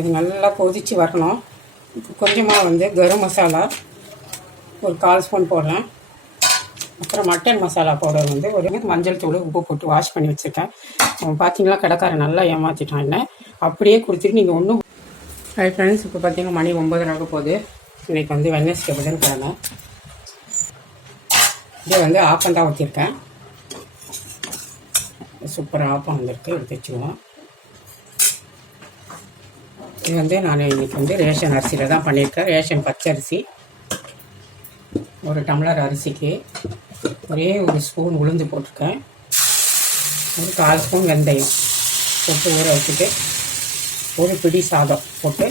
இது நல்லா கொதித்து வரணும். கொஞ்சமாக வந்து கரம் மசாலா ஒரு கால் ஸ்பூன் போடுறேன் அப்புறம் மட்டன் மசாலா பவுடர் வந்து ஒரு மஞ்சள் தூள் உப்பு போட்டு வாஷ் பண்ணி வச்சுருக்கேன். அவன் பார்த்தீங்களா கடைக்காரன் நல்லா ஏமாற்றிட்டான் என்ன? அப்படியே கொடுத்துட்டு நீங்கள் ஒன்றும் ஹை ஃப்ரெண்ட்ஸ் இப்போ பார்த்தீங்கன்னா மணி ஒம்பது நாள் போகுது. இன்றைக்கி வந்து வெனஸ்டே புதன்கிழமை இதே வந்து ஆப்பம் தான் ஊற்றிருக்கேன் சூப்பராக ஆப்பம் வந்திருக்கு. எடுத்து வச்சுக்குவோம் இது வந்து நான் இன்றைக்கி வந்து ரேஷன் அரிசியில் தான் பண்ணியிருக்கேன். ரேஷன் பச்சரிசி. ஒரு டம்ளர் அரிசிக்கு ஒரே ஒரு ஸ்பூன் உளுந்து போட்டிருக்கேன். ஒரு கால் ஸ்பூன் வெந்தயம் போட்டு ஊற வச்சுட்டு ஒரு பிடி சாதம் போட்டு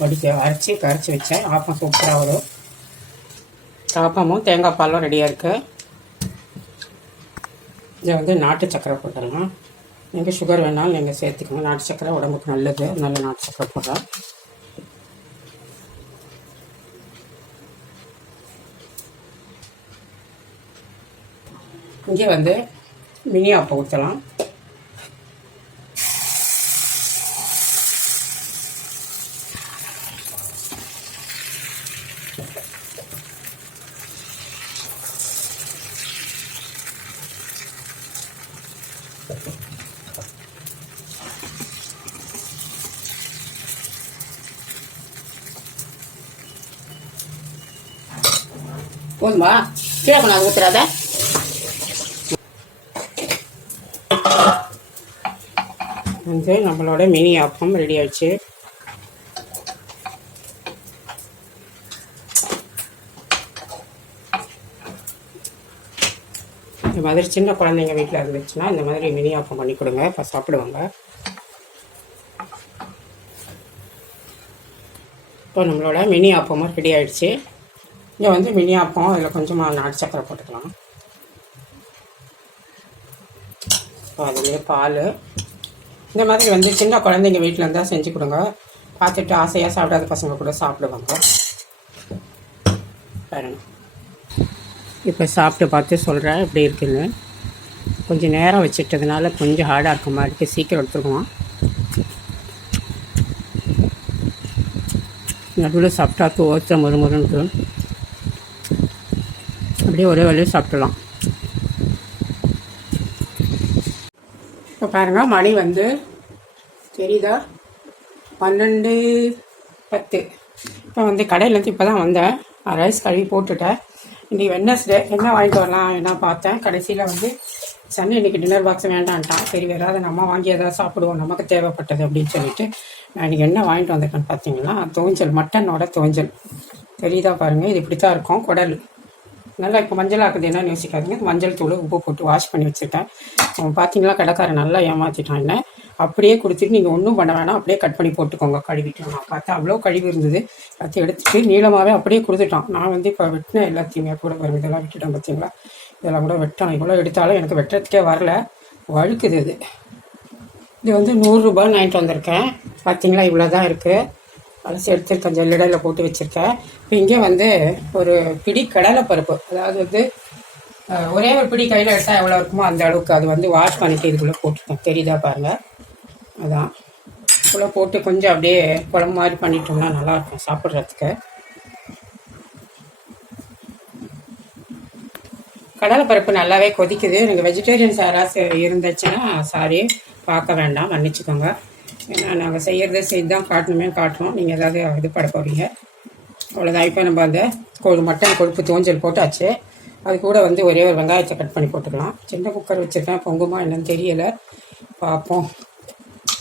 வடிக்க அரைச்சி கரைச்சி வச்சேன். ஆப்பம் சூப்பராக வரும். ஆப்பமும் தேங்காய் பாலும் ரெடியாக இருக்குது இதை வந்து நாட்டு சக்கரை போட்டுடலாம். நீங்கள் சுகர் வேணாலும் நீங்கள் சேர்த்துக்கோங்க. நாட்டு சக்கரை உடம்புக்கு நல்லது. நல்ல நாட்டு சக்கரை போடுறேன் இங்கே வந்து மினி ஆப்பம் ஊற்றலாம் போதுமா கீழே கொண்டாந்து ஊற்றுறாத வந்து நம்மளோட மினி ஆப்பம் ரெடி ஆயிடுச்சு. இந்த மாதிரி சின்ன குழந்தைங்க வீட்டில் இருந்துச்சுன்னா இந்த மாதிரி மினி ஆப்பம் பண்ணி கொடுங்க. இப்போ சாப்பிடுவாங்க. இப்போ நம்மளோட மினி ஆப்பமும் ரெடி ஆயிடுச்சு. இங்கே வந்து மினி ஆப்பம் அதில் கொஞ்சமாக நாட்டு சக்கரை போட்டுக்கலாம். அதுலேயே பால். இந்த மாதிரி வந்து சின்ன குழந்தைங்க வீட்டில் இருந்தால் செஞ்சு கொடுங்க. பார்த்துட்டு ஆசையாக சாப்பிடாத பசங்க கூட சாப்பிடுவாங்க. பாருங்க இப்போ சாப்பிட்டு பார்த்து சொல்கிறேன் எப்படி இருக்குன்னு. கொஞ்சம் நேரம் வச்சுட்டதுனால கொஞ்சம் ஹார்டாக இருக்க மாதிரி இருக்கு. சீக்கிரம் எடுத்துருவோம். நடுவில் சாப்பிட்டா தோற்ற முறுமுறுன்னு அப்படியே ஒரே வழியே சாப்பிடலாம். இப்போ பாருங்கள் மணி வந்து தெரியுதா? பன்னெண்டு பத்து. இப்போ வந்து கடையிலேருந்து இப்போ தான் வந்தேன். ரைஸ் கழுவி போட்டுட்டேன். இன்றைக்கி வெட்னஸ்டே என்ன வாங்கிட்டு வரலாம் என்ன பார்த்தேன். கடைசியில் வந்து சன்னி இன்றைக்கி டின்னர் பாக்ஸ் வேண்டான்ட்டான் சரி வேறாவது நம்ம வாங்கி எதாவது சாப்பிடுவோம். நமக்கு தேவைப்பட்டது அப்படின்னு சொல்லிட்டு நான் இன்றைக்கி என்ன வாங்கிட்டு வந்திருக்கேன்னு பார்த்தீங்கன்னா தோஞ்சல் மட்டனோட தோஞ்சல். தெரியுதா பாருங்கள் இது இப்படி தான் இருக்கும். குடல். நல்லா இப்போ மஞ்சள் ஆக்குது என்னன்னு யோசிக்காதீங்க. மஞ்சள் தூள் உப்பு போட்டு வாஷ் பண்ணி வச்சுருக்கேன் அவன் பார்த்தீங்களா கடைக்காரன் நல்லா ஏமாற்றிட்டான் என்ன? அப்படியே கொடுத்துட்டு நீங்கள் ஒன்றும் பண்ண வேணாம். அப்படியே கட் பண்ணி போட்டுக்கோங்க கழுவிட்டு. நான் பார்த்தா அவ்வளோ கழிவு இருந்தது. எல்லாத்தையும் எடுத்துட்டு நீளமாகவே அப்படியே கொடுத்துட்டான். நான் வந்து இப்போ வெட்டினேன் எல்லாத்தையுமே. கூட வரும் இதெல்லாம் விட்டுட்டேன் பார்த்தீங்களா இதெல்லாம் கூட வெட்டான் இவ்வளோ எடுத்தாலும் எனக்கு வெட்டுறதுக்கே வரல. வழுக்குது இது இது வந்து நூறுரூபான்னு வாங்கிட்டு வந்திருக்கேன். பார்த்தீங்களா இவ்வளோ தான் இருக்குது அலசி எடுத்திருக்கேன் ஜல்லடையில் போட்டு வச்சுருக்கேன். இப்போ இங்கே வந்து ஒரு பிடி கடலை பருப்பு. அதாவது வந்து ஒரே ஒரு பிடி கையில் எடுத்தால் எவ்வளோ இருக்குமோ அந்த அளவுக்கு அது வந்து வாஷ் பண்ணிட்டு இதுக்குள்ளே போட்டிருக்கேன் தெரியுதா பாருங்கள் அதான். இதுக்குள்ளே போட்டு கொஞ்சம் அப்படியே குழம்பு மாதிரி பண்ணிட்டோம்னா நல்லாயிருக்கும் சாப்பிட்றதுக்கு. கடலைப்பருப்பு நல்லாவே கொதிக்குது. எனக்கு வெஜிடேரியன்ஸ் யாராவது இருந்துச்சுன்னா சாரி பார்க்க வேண்டாம். மன்னிச்சுக்கோங்க. ஏன்னா நாங்கள் செய்கிறத செய்து தான் காட்டணுமே காட்டுறோம். நீங்கள் ஏதாவது இது பட போகிறீங்க அவ்வளோதான் இப்போ நம்ம அந்த கொழு மட்டன் கொழுப்பு தோஞ்சல் போட்டாச்சு. அது கூட வந்து ஒரே ஒரு வெங்காயத்தை கட் பண்ணி போட்டுக்கலாம். சின்ன குக்கர் வச்சுருக்கேன். பொங்குமா என்னன்னு தெரியலை. பார்ப்போம்.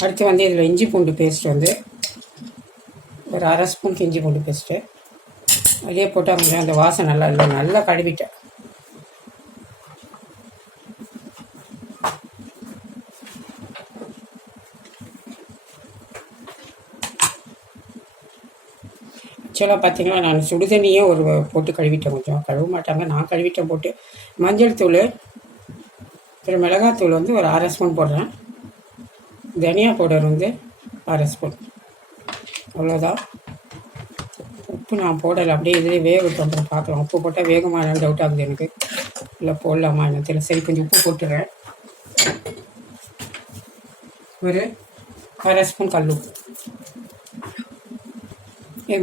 அடுத்து வந்து இதில் இஞ்சி பூண்டு பேஸ்ட் வந்து ஒரு அரை ஸ்பூன் இஞ்சி பூண்டு பேஸ்ட்டு வெளியே போட்டால் கொஞ்சம் அந்த வாசம் நல்லா இல்லை. நல்லா கழுவிட்டேன். ஆக்சுவலாக பார்த்தீங்கன்னா நான் சுடுதண்ணியே ஒரு போட்டு கழுவிட்டேன் கொஞ்சம். கழுவ மாட்டாங்க. நான் கழுவிட்டேன் போட்டு. மஞ்சள் தூள் அப்புறம் மிளகாத்தூள் வந்து ஒரு அரை ஸ்பூன் போடுறேன். தனியா பவுடர் வந்து அரை ஸ்பூன். அவ்வளோதான் உப்பு நான் போடலை. அப்படியே இதிலே வேக விட்டு அப்புறம் பார்க்கலாம். உப்பு போட்டால் வேகமாக டவுட் ஆகுது எனக்கு. இல்லை போடலாமா என்ன தெரியல. சரி கொஞ்சம் உப்பு போட்டுறேன். ஒரு அரை ஸ்பூன் கல் உப்பு.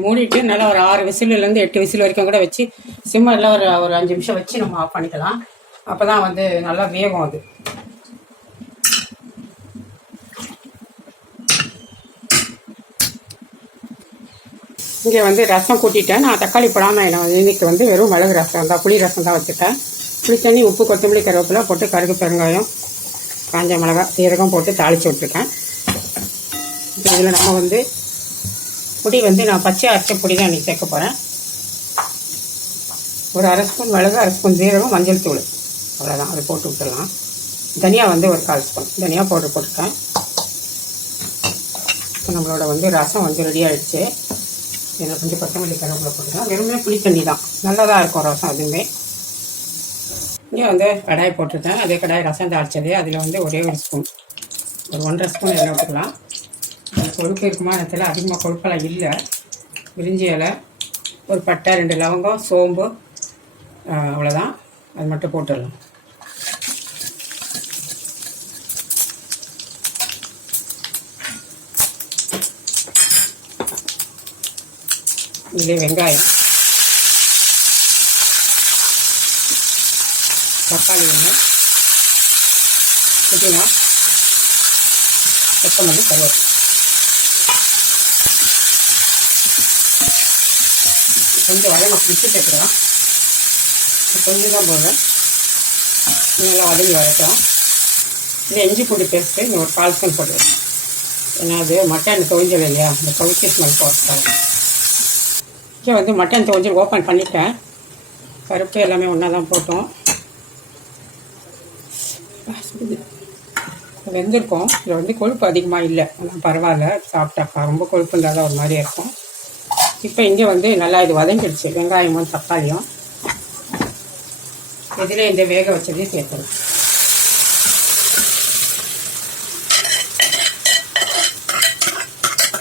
மூடிட்டு நல்லா ஒரு ஆறு விசிலேருந்து எட்டு விசில் வரைக்கும் கூட வச்சு சிம்மரில் ஒரு ஒரு அஞ்சு நிமிஷம் வச்சு நம்ம ஆஃப் பண்ணிக்கலாம். அப்போ தான் வந்து நல்லா வேகும் அது. இங்கே வந்து ரசம் கூட்டிட்டேன். நான் தக்காளி போடாமல் நான் வந்து இன்னைக்கு வந்து வெறும் மிளகு ரசம் தான் புளி ரசம் தான் வச்சுட்டேன். புளி தண்ணி உப்பு கொத்தமல்லி கருவேப்பிலை போட்டு கருகு பெருங்காயம் காஞ்ச மிளகாய் சீரகம் போட்டு தாளித்து விட்டுருக்கேன். இதில் நம்ம வந்து பொடி வந்து நான் பச்சை அரைச்ச பொடி தான் இன்றைக்கி சேர்க்க போகிறேன் ஒரு அரை ஸ்பூன் மிளகு அரை ஸ்பூன் ஜீரகம் மஞ்சள் தூள். அவ்வளோதான் அதை போட்டு விட்டுடலாம் தனியா வந்து ஒரு கால் ஸ்பூன். தனியா பவுடர் போட்டிருக்கேன். இப்போ நம்மளோட வந்து ரசம் வந்து ரெடி ஆகிடுச்சு இதில் கொஞ்சம் கொத்தமல்லி கருவேப்பிலை போட்டுக்கலாம். வெறுமனே புளி தண்ணி தான். நல்லதாக இருக்கும் ரசம் அதுவுமே. இங்கே வந்து கடாய் போட்டிருக்கேன். அதே கடாய் ரசம் தாளிச்சது. அதில் வந்து ஒரே ஒரு ஸ்பூன். ஒரு ஒன்றரை ஸ்பூன் எண்ணெய் விட்டுக்கலாம் கொழுப்பு இருக்குமா? இடத்துல அதிகமாக கொழுப்பெல்லாம் இல்லை. விரிஞ்சி இலை ஒரு பட்டை ரெண்டு லவங்கம் சோம்பு அவ்வளோதான் அது மட்டும் போட்டுடலாம். இதிலே வெங்காயம். தக்காளி ஒன்று புதினா. கொத்தமல்லி கருவேப்பிலை. கொஞ்சம் வதங்க பிடிச்சி கொஞ்சம் தான் போடுறேன். நல்லா வதங்கி வரட்டும். இது இஞ்சி பூண்டு பேஸ்ட்டு இந்த ஒரு கால் ஸ்பூன் போடுவேன் ஏன்னா அது மட்டன் துவைஞ்சல் இல்லையா? இந்த கவுச்சி ஸ்மெல் போட்டுருக்காங்க இங்கே வந்து மட்டன் துவைஞ்சல் ஓப்பன் பண்ணிட்டேன். பருப்பு எல்லாமே ஒன்றா தான் போட்டோம். வெந்திருக்கோம். இதில் வந்து கொழுப்பு அதிகமாக இல்லை. ஆனால் பரவாயில்ல. சாப்பிட்டாக்கா ரொம்ப கொழுப்பு இருந்தால் தான் ஒரு மாதிரியே இருக்கும். இப்போ இங்கே வந்து நல்லா இது வதங்கிடுச்சு. வெங்காயமும் தக்காளியும். இதில் இந்த வேக வச்சதையும் சேர்த்துடும்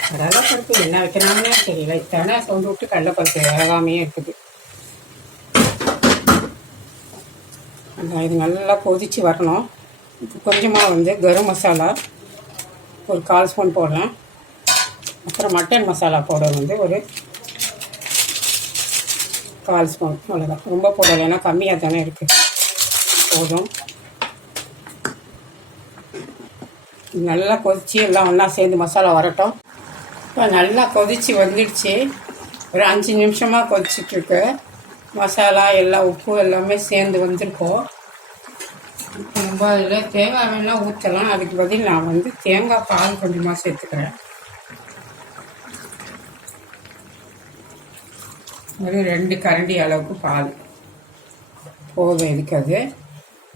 கடலைப்பருப்பு என்ன வைக்கிறாங்கன்னே தெரியல. இத்தனை சவுண்டு விட்டு கடலைப்பருப்பு வேகாமையே இருக்குது. அந்த இது நல்லா கொதிச்சு வரணும். இப்போ கொஞ்சமாக வந்து கரம் மசாலா ஒரு கால் ஸ்பூன் போடுறேன் அப்புறம் மட்டன் மசாலா பவுடர் வந்து ஒரு கால் ஸ்பூன் அவ்வளோதான் ரொம்ப போடலை ஏன்னா கம்மியாக தானே இருக்குது போதும். நல்லா கொதித்து எல்லாம் ஒன்றா சேர்ந்து மசாலா வரட்டும். இப்போ நல்லா கொதித்து வந்துடுச்சு. ஒரு அஞ்சு நிமிஷமாக கொதிச்சிட்ருக்கு. மசாலா எல்லாம் உப்பு எல்லாமே சேர்ந்து வந்திருக்கோம் ரொம்ப நம்ம அதில் தேங்காய் வேணால் ஊற்றலாம் அதுக்கு பதில் நான் வந்து தேங்காய் பால் கொஞ்சமாக சேர்த்துக்கிறேன். ஒரு ரெண்டு கரண்டி அளவுக்கு பால் போதும் இதுக்கு அது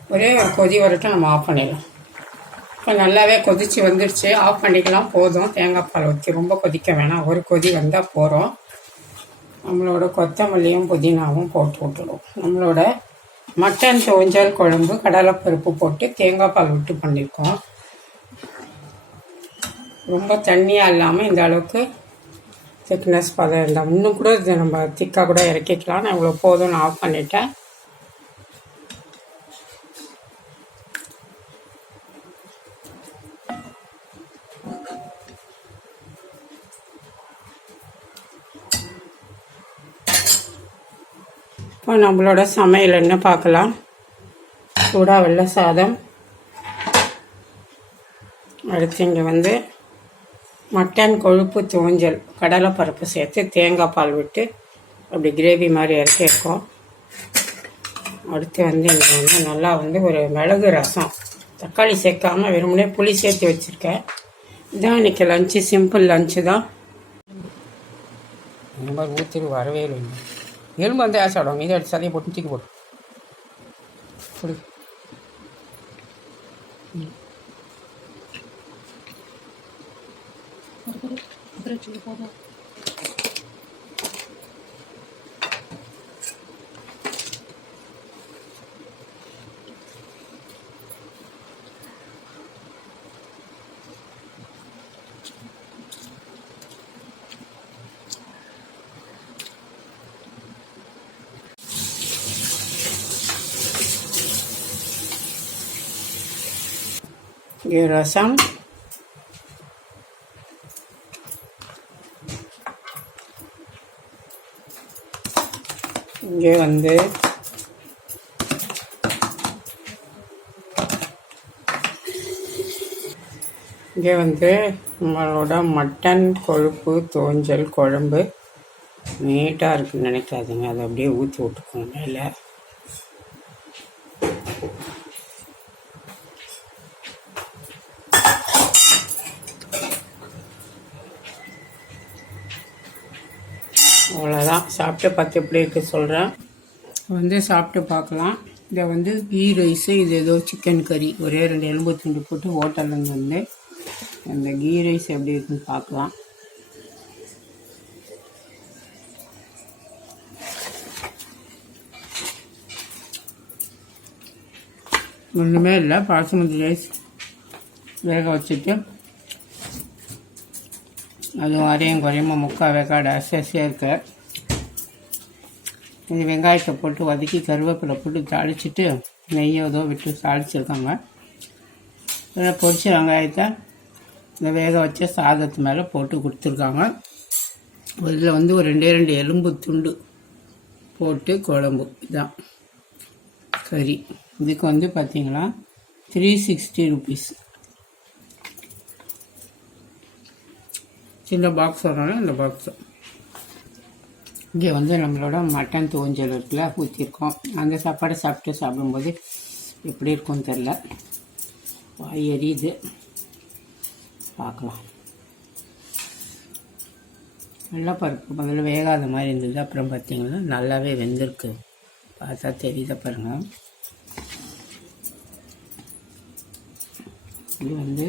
ஒரே ஒரு கொதி வரட்டும் நம்ம ஆஃப் பண்ணிடலாம் இப்போ நல்லாவே கொதிச்சு வந்துடுச்சு ஆஃப் பண்ணிக்கலாம் போதும் தேங்காய் பால் ஊற்றி ரொம்ப கொதிக்க வேணாம் ஒரு கொதி வந்தால் போகிறோம் நம்மளோட கொத்தமல்லியும் புதினாவும் போட்டு விட்டுடுவோம் நம்மளோட மட்டன் தோஞ்சல் குழம்பு கடலைப்பருப்பு போட்டு தேங்காய் பால் விட்டு பண்ணியிருக்கோம் ரொம்ப தண்ணியாக இல்லாமல் இந்த அளவுக்கு திக்னஸ் பதம் இருந்தால் இன்னும் கூட இது நம்ம திக்காக கூட இறக்கிக்கலாம். நான் இவ்வளோ போதும் நான் ஆஃப் பண்ணிட்டேன். இப்போ நம்மளோட சமையல் என்ன பார்க்கலாம். சூடாக வெள்ளை சாதம். அடுத்து இங்கே வந்து மட்டன் கொழுப்பு தூஞ்சல் கடலைப்பருப்பு சேர்த்து தேங்காய் பால் விட்டு அப்படி கிரேவி மாதிரி இறக்கியிருக்கோம் அடுத்து வந்து இங்கே வந்து நல்லா வந்து ஒரு மிளகு ரசம். தக்காளி சேர்க்காம வெறுமனே புளி சேர்த்து வச்சுருக்கேன். இதான் இன்னைக்கு லஞ்சு சிம்பிள் லஞ்சு தான். இந்த மாதிரி வரவே இல்லை. எலும்பு வந்து ஆசை ஆடும் இதை அடிச்சு சதையை போட்டு தூக்கி போட்டு கொடு இங்கே ரசம் இங்கே வந்து இங்கே வந்து நம்மளோட மட்டன் கொழுப்பு தோஞ்சல் குழம்பு நீட்டாக இருக்குன்னு நினைக்காதீங்க. அதை அப்படியே ஊற்றி விட்டுக்கோங்க இல்லை? அவ்வளோதான் சாப்பிட்டு பார்த்து எப்படி இருக்கு சொல்கிறேன் வந்து சாப்பிட்டு பார்க்கலாம். இதை வந்து கீ ரைஸு இது ஏதோ சிக்கன் கறி ஒரே ரெண்டு எலும்பு துண்டு போட்டு ஹோட்டல்லேருந்து வந்து அந்த கீ ரைஸ் எப்படி இருக்குன்னு பார்க்கலாம். ஒன்றுமே இல்லை. பாசுமதி ரைஸ் வேக வச்சுட்டு அதுவும் அரையும் குறையுமா? முக்கால் வேக்காடு அரிசியாக இருக்கு. இது வெங்காயத்தை போட்டு வதக்கி கருவேப்பிலை போட்டு தாளிச்சிட்டு நெய்யை ஏதோ விட்டு தாளிச்சிருக்காங்க. இதில் பொரிச்ச வெங்காயத்தை இந்த வேக வச்ச சாதத்து மேலே போட்டு கொடுத்துருக்காங்க. இதில் வந்து ஒரு ரெண்டே ரெண்டு எலும்பு துண்டு போட்டு குழம்பு. இதான் கறி. இதுக்கு வந்து பார்த்திங்கன்னா த்ரீ சிக்ஸ்டி ருபீஸ் சின்ன பாக்ஸ் வரணும் இந்த பாக்ஸு இங்கே வந்து நம்மளோட மட்டன் தூஞ்சல் இருக்குல்ல ஊற்றிருக்கோம் அந்த சாப்பாடை சாப்பிட்டு சாப்பிடும்போது எப்படி இருக்கும்னு தெரில வாய் எரியுது. பார்க்கலாம். நல்லா பருப்பு முதல்ல வேகாத மாதிரி இருந்தது. அப்புறம் பார்த்தீங்கன்னா நல்லாவே வெந்திருக்கு. பார்த்தா தெரியுத பாருங்கள் இது வந்து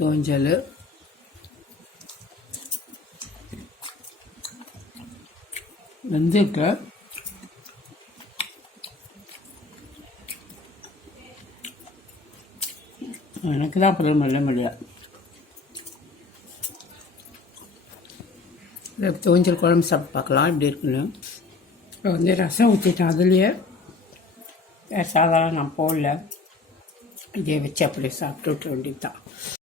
தோஞ்சல். வெந்திருக்கு எனக்கு தான் அப்புறம் மெல்ல முடியல தோஞ்சல் குழம்பு சாப்பிட்டு பார்க்கலாம் இப்படி இருக்குன்னு. இப்போ வந்து ரசம் ஊற்றிட்டேன் அதுலேயே சாதாரண நான் போடல. இதே வச்சு அப்படியே சாப்பிட்டு விட்டு வேண்டியது தான்